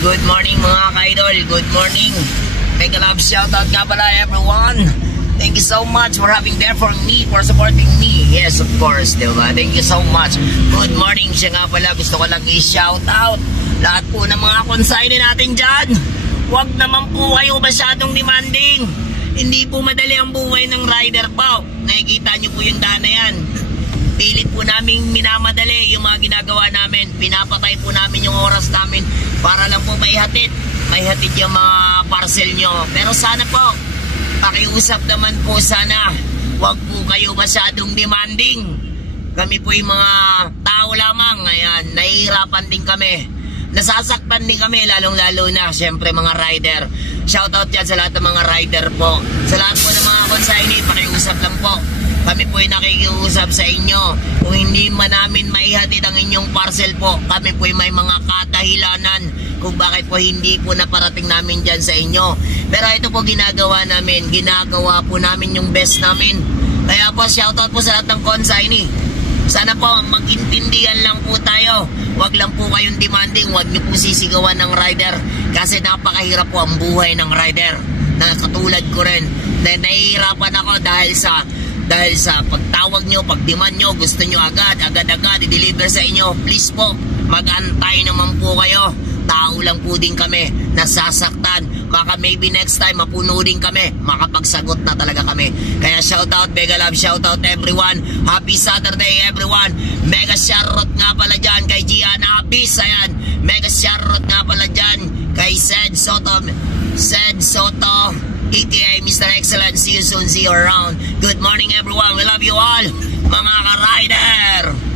Good morning mga ka-idol. Good morning. Mega love shoutout nga pala everyone. Thank you so much for having there for me, for supporting me. Yes, of course, diba? Thank you so much. Good morning. Siya nga pala, gusto ko lang i-shoutout lahat po ng mga consignee natin dyan. Huwag naman po kayo masyadong demanding. Hindi po madali ang buhay ng rider po. Nakikita nyo po yung daan na yan. Pilit po namin minamadali yung mga ginagawa namin. Pinapatay po namin yung oras namin para lang po maihatid yung mga parcel nyo. Pero sana po, pakiusap naman po sana. Huwag po kayo masyadong demanding. Kami po yung mga tao lamang. Ayan, nahihirapan din kami. Nasasaktan din kami, lalong-lalo na, syempre mga rider. Shoutout yan sa lahat ng mga rider po. Sa lahat po ng mga consignee, pakiusap lang po. Kami po ay nakikiusap sa inyo. Kung hindi man namin maihatid ang inyong parcel po, kami po ay may mga kadahilanan kung bakit po hindi po naparating namin dyan sa inyo. Pero ito po ginagawa namin. Ginagawa po namin yung best namin. Kaya po, shoutout po sa lahat ng consignee. Sana po, magintindihan lang po tayo. Huwag lang po kayong demanding. Huwag niyo po sisigawan ng rider. Kasi napakahirap po ang buhay ng rider. Na katulad ko rin. Nahihirapan ako dahil sa pagtawag nyo, pagdemand nyo, gusto nyo agad i-deliver sa inyo. Please po, mag-antay naman po kayo. Tao lang po din kami, nasasaktan. Baka maybe next time mapuno din kami, makapagsagot na talaga kami. Kaya shoutout, mega love, shoutout everyone. Happy Saturday everyone. Mega shoutout nga pala dyan kay Gianna Abis. Ayan, mega shoutout nga pala dyan kay Sed Soto, aka Mr. Excellent. See you soon, see you around. Good morning everyone, we love you all mga ka-rider.